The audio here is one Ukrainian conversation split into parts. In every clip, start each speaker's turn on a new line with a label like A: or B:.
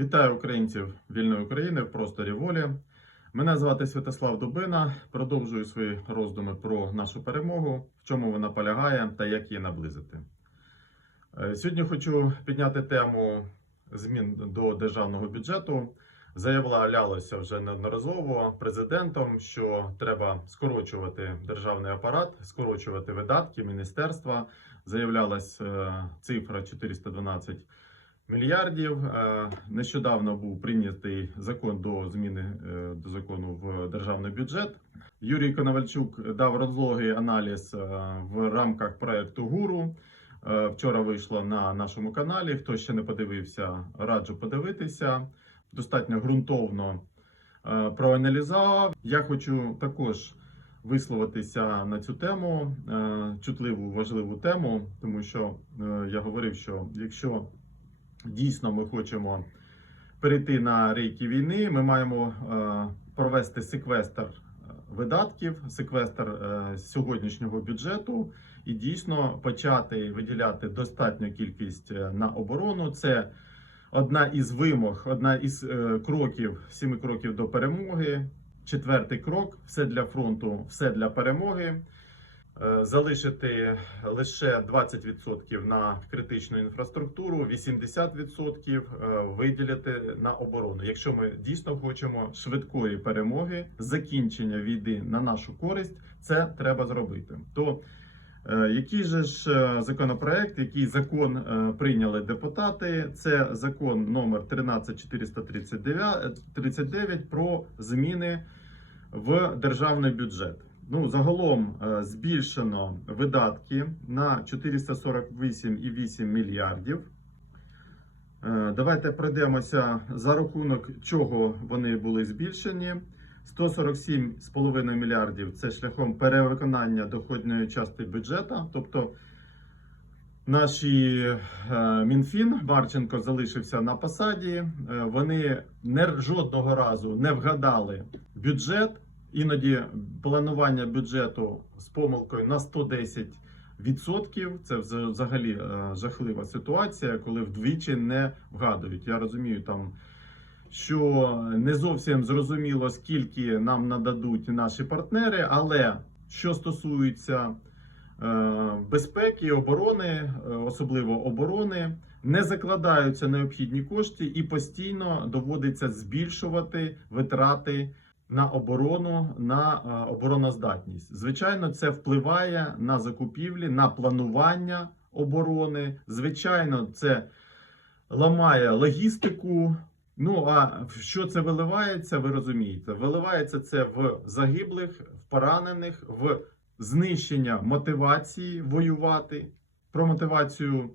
A: Вітаю українців вільної України в просторі волі. Мене звати Святослав Дубина. Продовжую свої роздуми про нашу перемогу, в чому вона полягає та як її наблизити. Е, Сьогодні хочу підняти тему змін до державного бюджету. Заявлялося вже неодноразово президентом, що треба скорочувати державний апарат, скорочувати видатки міністерства. Заявлялась е, цифра 412 мільярдів. Е, Нещодавно був прийнятий закон до зміни е, до закону в державний бюджет. Юрій Коновальчук дав розлогий аналіз е, в рамках проекту ГУРу. Вчора вийшло на нашому каналі. Хто ще не подивився, раджу подивитися. Достатньо ґрунтовно проаналізував. Я хочу також висловитися на цю тему, чутливу важливу тему, тому що я говорив, що якщо дійсно ми хочемо перейти на рейки війни, ми маємо е, провести секвестр е, видатків, секвестр е, сьогоднішнього бюджету і дійсно почати виділяти достатню кількість на оборону. Це одна із вимог, одна із кроків, сіми кроків до перемоги. Четвертий крок все для фронту, все для перемоги. Е, Залишити лише 20% на критичну інфраструктуру, 80% е, виділити на оборону. Якщо ми дійсно хочемо швидкої перемоги, закінчення війни на нашу користь, це треба зробити. То е, який же ж законопроект, який закон прийняли депутати? Це закон номер 13439 39 про зміни в державний бюджет. Ну, загалом е, збільшено видатки на 448,8 мільярдів. Е, Давайте пройдемося за рахунок чого вони були збільшені. 147,5 мільярдів це шляхом перевиконання доходної частини бюджету. Тобто наші е, Мінфін Марченко залишився на посаді. Вони не жодного разу не вгадали бюджет. Іноді планування бюджету з помилкою на 110 відсотків. Це вза- взагалі е, жахлива ситуація, коли вдвічі не вгадують. Я розумію там. Що не зовсім зрозуміло, скільки нам нададуть наші партнери, але що стосується е, безпеки, оборони, е, особливо оборони, не закладаються необхідні кошти і постійно доводиться збільшувати витрати на оборону, на е, обороноздатність. Звичайно, це впливає на закупівлі, на планування оборони. Звичайно, це ламає логістику. Ну а що це виливається, ви розумієте? Виливається це в загиблих, в поранених, в знищення мотивації воювати. Про мотивацію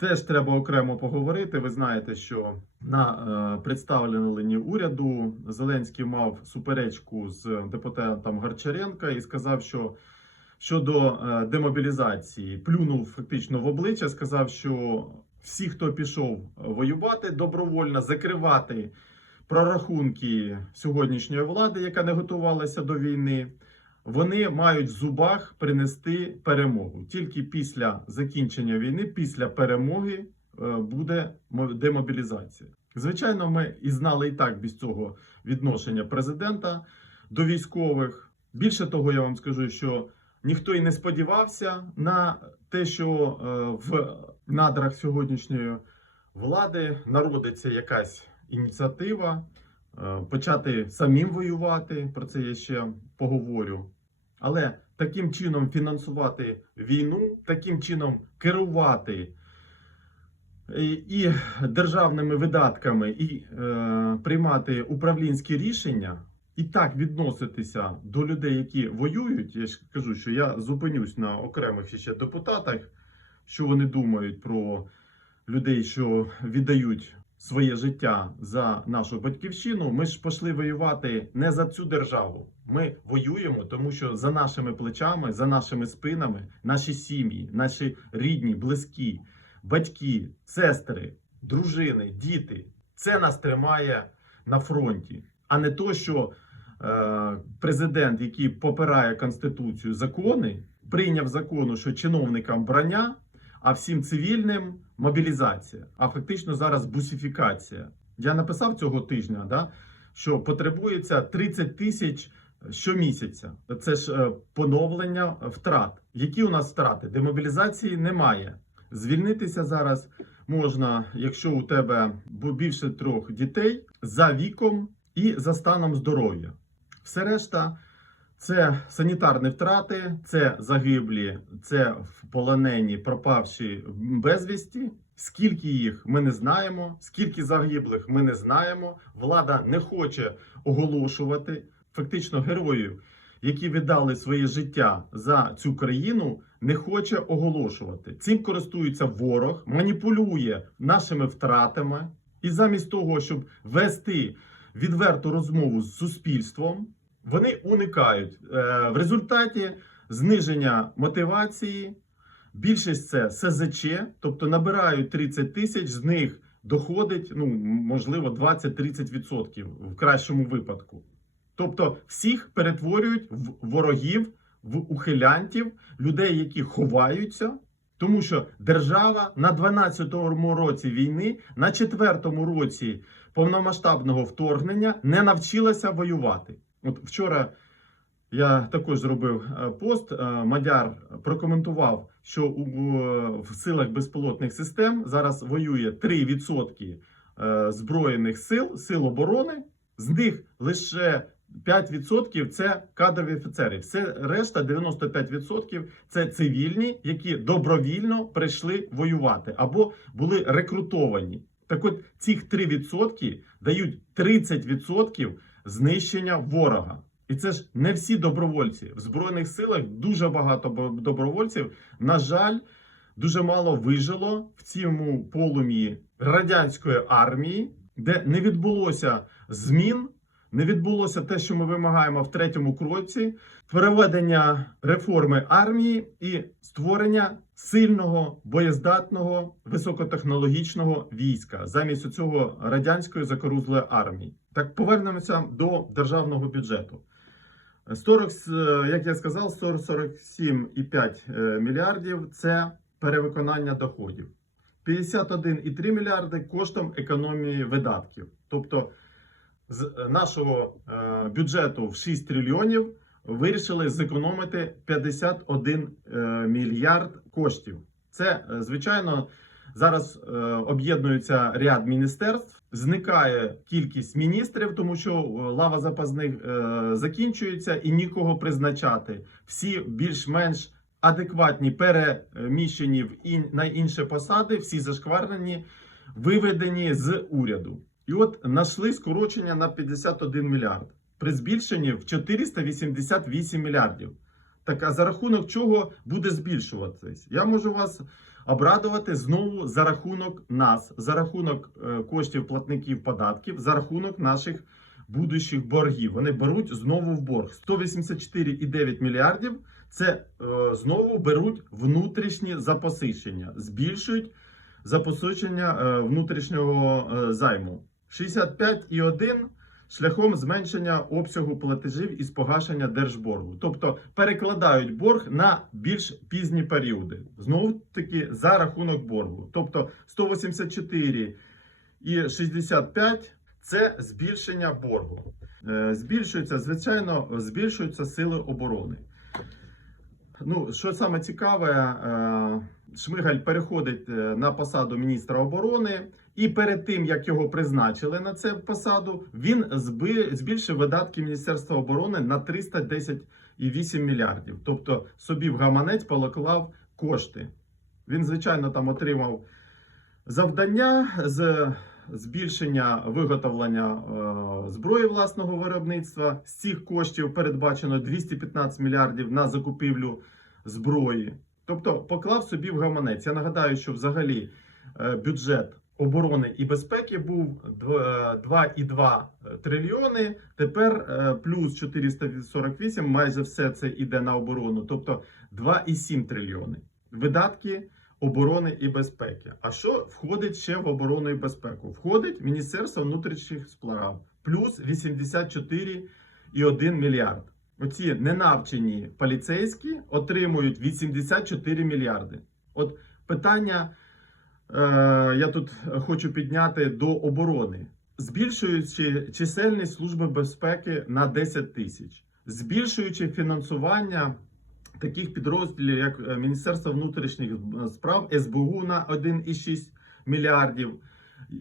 A: теж треба окремо поговорити. Ви знаєте, що на е, представленні уряду Зеленський мав суперечку з депутатом Гарчаренка і сказав, що щодо е, демобілізації плюнув фактично в обличчя, сказав, що всі, хто пішов воювати добровольно, закривати прорахунки сьогоднішньої влади, яка не готувалася до війни, вони мають в зубах принести перемогу. Тільки після закінчення війни, після перемоги, е, буде мо- демобілізація. Звичайно, ми і знали і так без цього відношення президента до військових. Більше того, я вам скажу, що ніхто і не сподівався на те, що е, в надрах сьогоднішньої влади народиться якась ініціатива, почати самим воювати. Про це я ще поговорю. Але таким чином фінансувати війну, таким чином керувати і, і державними видатками, і е, приймати управлінські рішення, і так відноситися до людей, які воюють. Я ж кажу, що я зупинюсь на окремих ще депутатах, що вони думають про людей, що віддають своє життя за нашу батьківщину. Ми ж пішли воювати не за цю державу. Ми воюємо, тому що за нашими плечами, за нашими спинами, наші сім'ї, наші рідні, близькі, батьки, сестри, дружини, діти. Це нас тримає на фронті, а не то, що е, президент, який попирає конституцію, закони, прийняв закону, що чиновникам брання, а всім цивільним мобілізація. А фактично зараз бусифікація. Я написав цього тижня, да, що потребується 30 тисяч щомісяця. Це ж е, поновлення втрат. Які у нас втрати? Демобілізації немає. Звільнитися зараз можна, якщо у тебе більше трьох дітей за віком і за станом здоров'я. Все решта це санітарні втрати, це загиблі, це полонені, пропавші безвісті. Скільки їх ми не знаємо, скільки загиблих ми не знаємо. Влада не хоче оголошувати фактично героїв, які віддали своє життя за цю країну, не хоче оголошувати. Цим користується ворог, маніпулює нашими втратами, і замість того, щоб вести відверту розмову з суспільством, вони уникають Е, в результаті зниження мотивації. Більшість це СЗЧ, тобто набирають 30 тисяч, з них доходить, ну можливо, 20-30% в кращому випадку. Тобто всіх перетворюють в ворогів, в ухилянтів, людей, які ховаються, тому що держава на 12-му році війни, на 4-му році повномасштабного вторгнення не навчилася воювати. От вчора я також зробив е, пост. е, Мадяр прокоментував, що в силах безпілотних систем зараз воює 3% е, збройних сил, сил оборони. З них лише 5% це кадрові офіцери. Все решта 95% це цивільні, які добровільно прийшли воювати або були рекрутовані. Так от цих 3% дають 30% знищення ворога. І це ж не всі добровольці. В Збройних силах дуже багато добровольців. На жаль, дуже мало вижило в цьому полум'ї радянської армії, де не відбулося змін, не відбулося те, що ми вимагаємо в третьому кроці, переведення реформи армії і створення сильного, боєздатного, високотехнологічного війська замість цього радянської закорузлої армії. Так повернемося до державного бюджету. 40, е, як я сказав, 47,5 е, мільярдів це перевиконання доходів. 51,3 мільярди коштом економії видатків. Тобто з е, нашого е, бюджету в 6 трильйонів вирішили зекономити 51 е, мільярд коштів. Це, звичайно, зараз е, об'єднується ряд міністерств, зникає кількість міністрів, тому що лава запасних е, закінчується і нікого призначати. Всі більш-менш адекватні переміщені в ін, на інші посади, всі зашкварнені, виведені з уряду. І от знайшли скорочення на 51 мільярд при збільшенні в 488 мільярдів. Так а за рахунок чого буде збільшуватись? Я можу вас обрадувати знову за рахунок нас, за рахунок е, коштів платників податків, за рахунок наших будущих боргів. Вони беруть знову в борг 184,9 мільярдів. Це е, знову беруть внутрішні запозичення, збільшують запозичення е, внутрішнього е, займу. 65,1 шляхом зменшення обсягу платежів і спогашення держборгу. Тобто перекладають борг на більш пізні періоди. Знову таки за рахунок боргу. Тобто 184 і 65 це збільшення боргу. Е, Збільшується, звичайно, збільшуються сили оборони. Ну, що саме цікаве, е, Шмигаль переходить е, на посаду міністра оборони, і перед тим як його призначили на цю посаду, він збільшив видатки Міністерства оборони на 310,8 мільярдів. Тобто собі в гаманець поклав кошти. Він, звичайно, там отримав завдання з збільшення виготовлення е, зброї власного виробництва. З цих коштів передбачено 215 мільярдів на закупівлю зброї. Тобто поклав собі в гаманець. Я нагадаю, що взагалі е, бюджет оборони і безпеки був е, 2,2 трильйони. Тепер е, плюс 448, майже все це йде на оборону, тобто 2,7 трильйони. Видатки оборони і безпеки. А що входить ще в оборону і безпеку? Входить Міністерство внутрішніх справ плюс 84,1 мільярд. Оці ненавчені поліцейські отримують 84 мільярди. От питання е, я тут хочу підняти до оборони. збільшуючи чисельність Служби безпеки на 10 тисяч, збільшуючи фінансування таких підрозділів, як е, Міністерство внутрішніх справ СБУ на 1,6 мільярдів,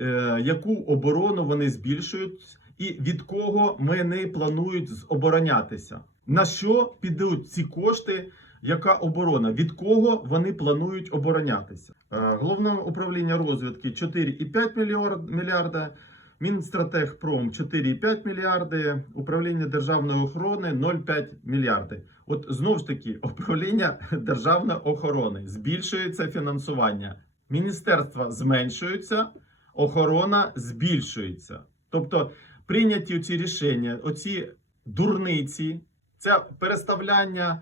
A: е, яку оборону вони збільшують, і від кого вони планують оборонятися. На що підуть ці кошти? Яка оборона? Від кого вони планують оборонятися? Е, Головне управління розвідки 4,5 мільярд- мільярда, Мінстратегпром 4,5 мільярди, управління державної охорони 0,5 мільярди. От знову ж таки, управління державної охорони збільшується фінансування, міністерства зменшуються, охорона збільшується. Тобто прийняті ці рішення, оці дурниці, це переставляння.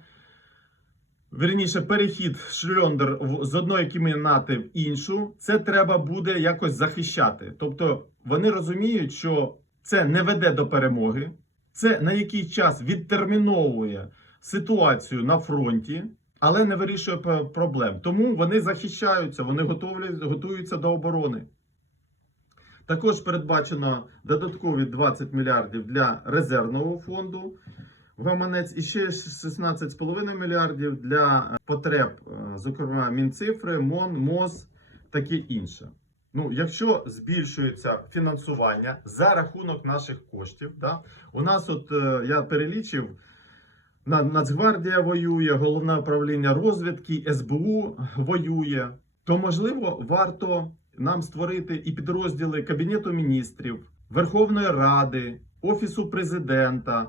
A: Верніше, перехід шльондер з одної кімнати в іншу, це треба буде якось захищати. Тобто вони розуміють, що це не веде до перемоги, це на якийсь час відтерміновує ситуацію на фронті, але не вирішує проблем. Тому вони захищаються, вони готуються до оборони. Також передбачено додаткові 20 мільярдів для резервного фонду гаманець ще 16,5 мільярдів для е, потреб, е, зокрема Мінцифри, МОН, МОЗ, таке інше. Ну, якщо збільшується фінансування за рахунок наших коштів, да, у нас, от е, я перелічив, Нацгвардія воює, головне управління розвідки, СБУ воює, то можливо варто нам створити і підрозділи Кабінету міністрів, Верховної Ради, Офісу президента,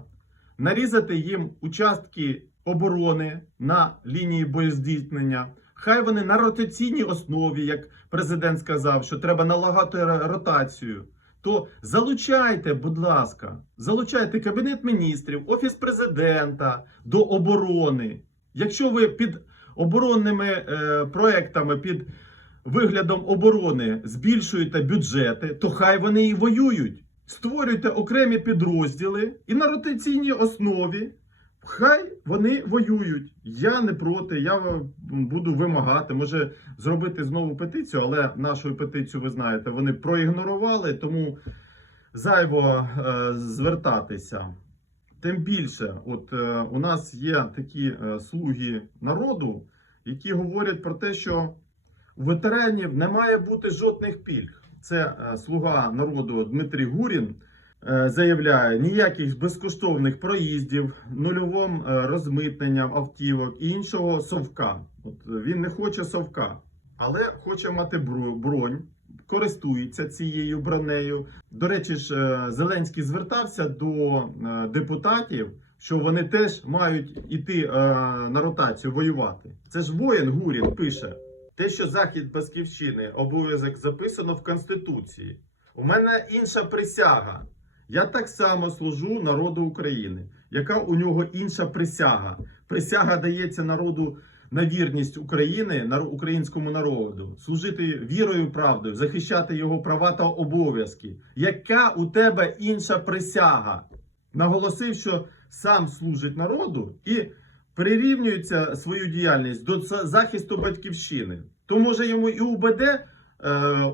A: нарізати їм участки оборони на лінії боєздійснення. Хай вони на ротаційній основі, як президент сказав, що треба налагати ротацію. То залучайте, будь ласка, залучайте Кабінет міністрів, Офіс президента до оборони. Якщо ви під оборонними е, проектами, під виглядом оборони збільшуєте бюджети, то хай вони і воюють. Створюйте окремі підрозділи і на ротаційній основі. Хай вони воюють. Я не проти. Я буду вимагати. Може зробити знову петицію, але нашу петицію, ви знаєте, вони проігнорували, тому зайво е, звертатися. Тим більше, от е, у нас є такі е, слуги народу, які говорять про те, що у ветеранів не має бути жодних пільг. Це е, слуга народу Дмитрій Гурін е, заявляє ніяких безкоштовних проїздів, нульовим е, розмитненням автівок і іншого совка. От він не хоче совка, але хоче мати бронь. Користується цією бронею. До речі, ж Зеленський звертався до депутатів, що вони теж мають іти на ротацію воювати. Це ж воїн Гурін пише. Те, що захід батьківщини обов'язок записано в Конституції. У мене інша присяга. Я так само служу народу України. Яка у нього інша присяга? Присяга дається народу на вірність України, українському народу, служити вірою, правдою, захищати його права та обов'язки. Яка у тебе інша присяга? Наголосив, що сам служить народу і прирівнюється свою діяльність до захисту батьківщини. То може йому і УБД е,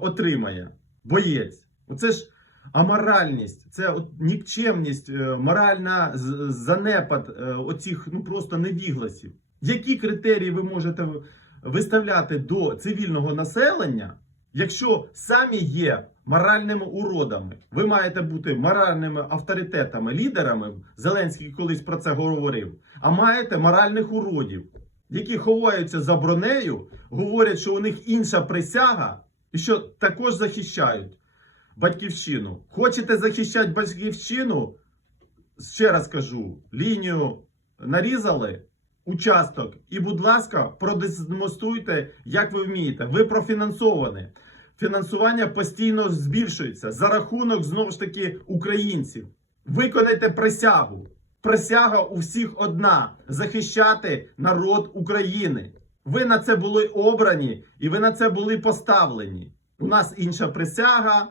A: отримає боєць. Оце ж аморальність, це от нікчемність, е, моральна занепад е, оцих ну просто невігласів. Які критерії ви можете виставляти до цивільного населення, якщо самі є моральними уродами? Ви маєте бути моральними авторитетами, лідерами. Зеленський колись про це говорив. А маєте моральних уродів, які ховаються за бронею, говорять, що у них інша присяга, і що також захищають батьківщину. Хочете захищати батьківщину? Ще раз кажу: лінію нарізали, участок, і, будь ласка, продемонструйте, як ви вмієте. Ви профінансовані. Фінансування постійно збільшується за рахунок знову ж таки українців. Виконайте присягу. Присяга у всіх одна захищати народ України. Ви на це були обрані і ви на це були поставлені. У нас інша присяга.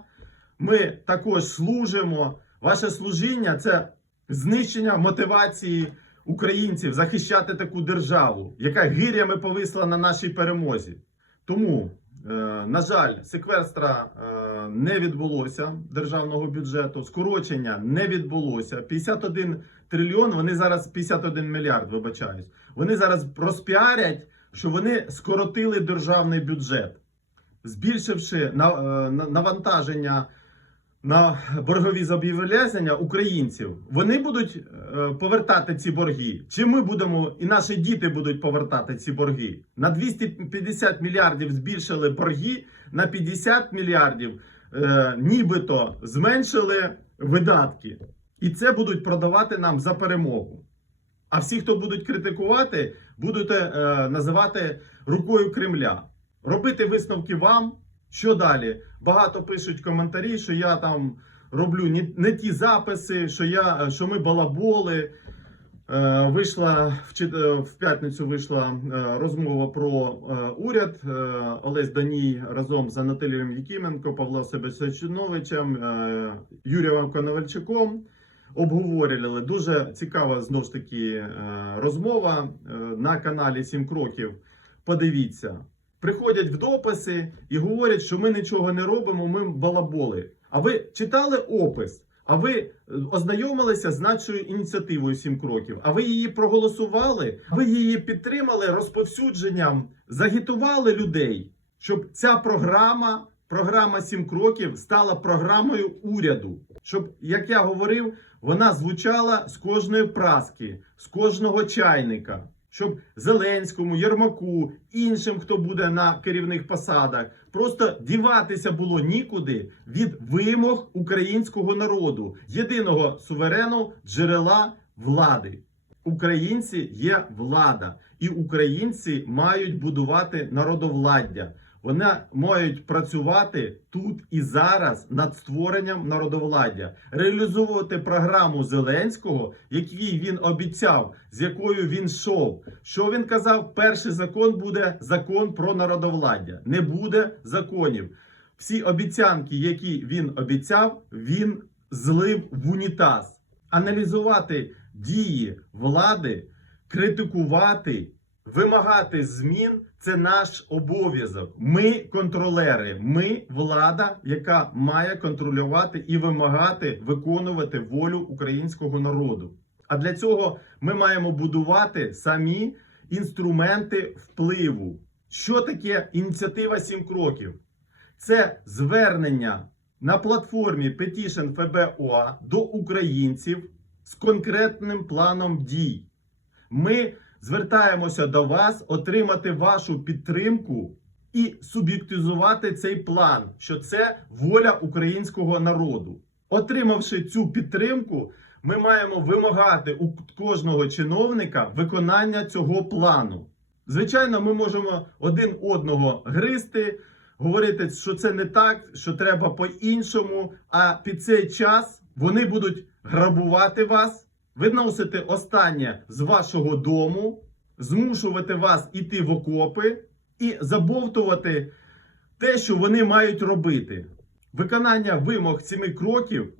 A: Ми також служимо. Ваше служіння це знищення мотивації українців захищати таку державу, яка гирями повисла на нашій перемозі. Тому На жаль, секвестра е, не відбулося державного бюджету, скорочення не відбулося. 51 трильйон, вони зараз 51 мільярд, вибачаюсь. Вони зараз розпіарять, що вони скоротили державний бюджет, збільшивши е, на- навантаження на боргові зобов'язання українців. Вони будуть е, повертати ці борги. Чи ми будемо і наші діти будуть повертати ці борги? На 250 мільярдів збільшили борги, на 50 мільярдів е, нібито зменшили видатки. І це будуть продавати нам за перемогу. А всі, хто будуть критикувати, будуть е, називати рукою Кремля. Робити висновки вам. Що далі? Багато пишуть коментарі, що я там роблю не, ті записи, що я що ми балаболи. Е, вийшла в, е, в п'ятницю вийшла е, розмова про е, уряд. Е, Олесь Даній разом з Анатолієм Якименко, Павлом Себесячиновичем, е, Юрієм Коновальчуком обговорювали. Дуже цікава знову ж таки е, розмова е, на каналі Сім кроків. Подивіться. Приходять в дописи і говорять, що ми нічого не робимо, ми балаболи. А ви читали опис? А ви е, ознайомилися з нашою ініціативою сім кроків? А ви її проголосували? Ви її підтримали розповсюдженням, загітували людей, щоб ця програма, програма сім кроків, стала програмою уряду. Щоб, як я говорив, вона звучала з кожної праски, з кожного чайника. Щоб Зеленському, Єрмаку, іншим, хто буде на керівних посадах, просто діватися було нікуди від вимог українського народу, єдиного суверену джерела влади. Українці є влада, і українці мають будувати народовладдя. Вони мають працювати тут і зараз над створенням народовладдя, реалізовувати програму Зеленського, який він обіцяв, з якою він йшов. Що він казав? Перший закон буде закон про народовладдя. Не буде законів. Всі обіцянки, які він обіцяв, він злив в унітаз. Аналізувати дії влади, критикувати, вимагати змін це наш обов'язок. Ми контролери, ми влада, яка має контролювати і вимагати виконувати волю українського народу. А для цього ми маємо будувати самі інструменти впливу. Що таке ініціатива сім кроків? Це звернення на платформі Petition FBOA до українців з конкретним планом дій. Ми звертаємося до вас отримати вашу підтримку і суб'єктизувати цей план, що це воля українського народу. Отримавши цю підтримку, ми маємо вимагати у кожного чиновника виконання цього плану. Звичайно, ми можемо один одного гризти, говорити, що це не так, що треба по-іншому. А під цей час вони будуть грабувати вас, виносити останнє з вашого дому, змушувати вас іти в окопи і забовтувати те, що вони мають робити. Виконання вимог семи кроків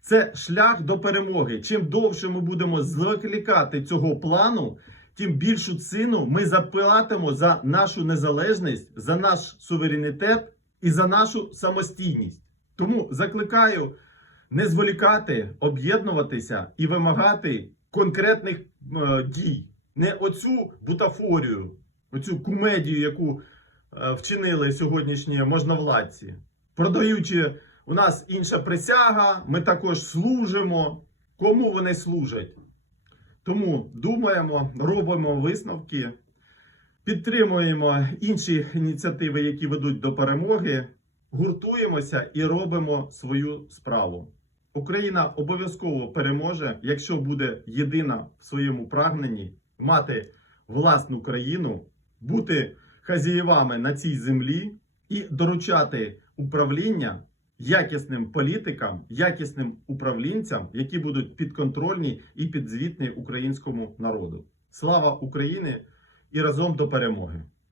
A: це шлях до перемоги. Чим довше ми будемо закликати цього плану, тим більшу ціну ми заплатимо за нашу незалежність, за наш суверенітет і за нашу самостійність. Тому закликаю не зволікати, об'єднуватися і вимагати конкретних е, дій, не оцю бутафорію, оцю кумедію, яку е, вчинили сьогоднішні можновладці, продаючи у нас інша присяга, ми також служимо. Кому вони служать? Тому думаємо, робимо висновки, підтримуємо інші ініціативи, які ведуть до перемоги, гуртуємося і робимо свою справу. Україна обов'язково переможе, якщо буде єдина в своєму прагненні мати власну країну, бути хазяєвами на цій землі і доручати управління якісним політикам, якісним управлінцям, які будуть підконтрольні і підзвітні українському народу. Слава Україні і разом до перемоги!